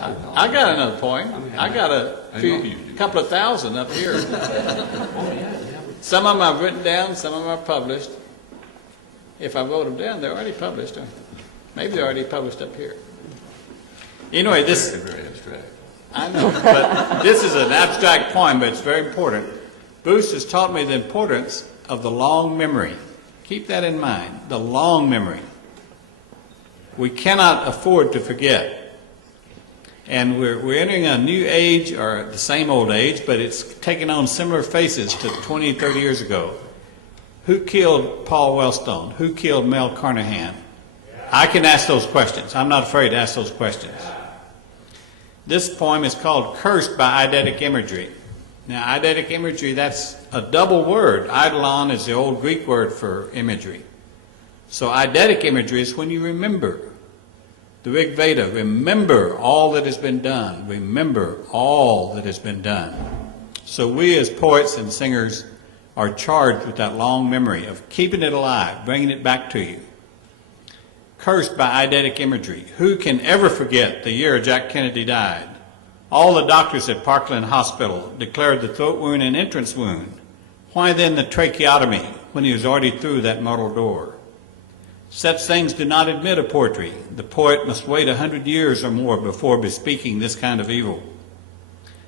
I got another poem. I got a couple of thousand up here. Some of them I've written down, some of them are published. If I wrote them down, they're already published. Maybe they're already published up here. Anyway, this... Very abstract. I know, but this is an abstract poem, but it's very important. Bruce has taught me the importance of the long memory. Keep that in mind, the long memory. We cannot afford to forget. And we're entering a new age, or the same old age, but it's taking on similar faces to 20, 30 years ago. Who killed Paul Wellstone? Who killed Mel Carnahan? I can ask those questions. I'm not afraid to ask those questions. This poem is called Cursed by Eidetic Imagery. Now, eidetic imagery, that's a double word. Eidolon is the old Greek word for imagery. So eidetic imagery is when you remember. The Rig Veda, remember all that has been done. Remember all that has been done. So we as poets and singers are charged with that long memory of keeping it alive, bringing it back to you. Cursed by eidetic imagery. Who can ever forget the year Jack Kennedy died? All the doctors at Parkland Hospital declared the throat wound an entrance wound. Why then the tracheotomy when he was already through that mortal door? Such things do not admit of poetry. The poet must wait 100 years or more before bespeaking this kind of evil.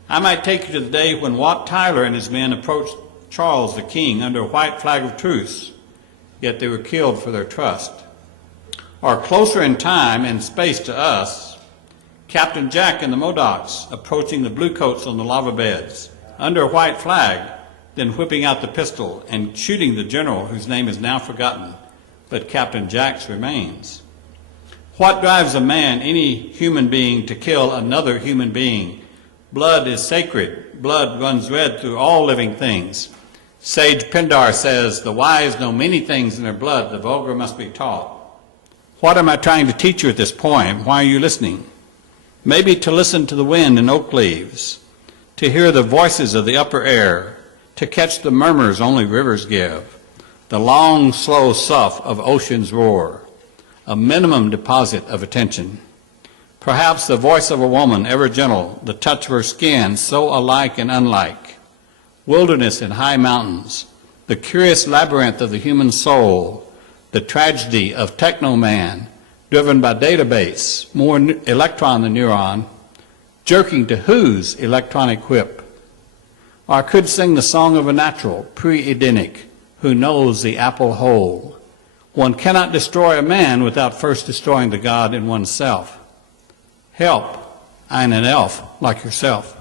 I might take you to the day when Wat Tyler and his men approached Charles the King under a white flag of truce, yet they were killed for their trust. Or closer in time and space to us, Captain Jack and the Modocs approaching the bluecoats on the lava beds under a white flag, then whipping out the pistol and shooting the general whose name is now forgotten, but Captain Jack's remains. What drives a man, any human being, to kill another human being? Blood is sacred. Blood runs red through all living things. Sage Pindar says, the wise know many things in their blood, the vulgar must be taught. What am I trying to teach you at this poem? Why are you listening? Maybe to listen to the wind in oak leaves, to hear the voices of the upper air, to catch the murmurs only rivers give, the long, slow sough of ocean's roar, a minimum deposit of attention. Perhaps the voice of a woman, ever gentle, the touch of her skin, so alike and unlike, wilderness and high mountains, the curious labyrinth of the human soul, the tragedy of techno-man, driven by database, more electron than neuron, jerking to whose electronic whip? Or I could sing the song of a natural, pre-Edenic, who knows the apple whole. One cannot destroy a man without first destroying the God in oneself. Help, I'm an elf like yourself.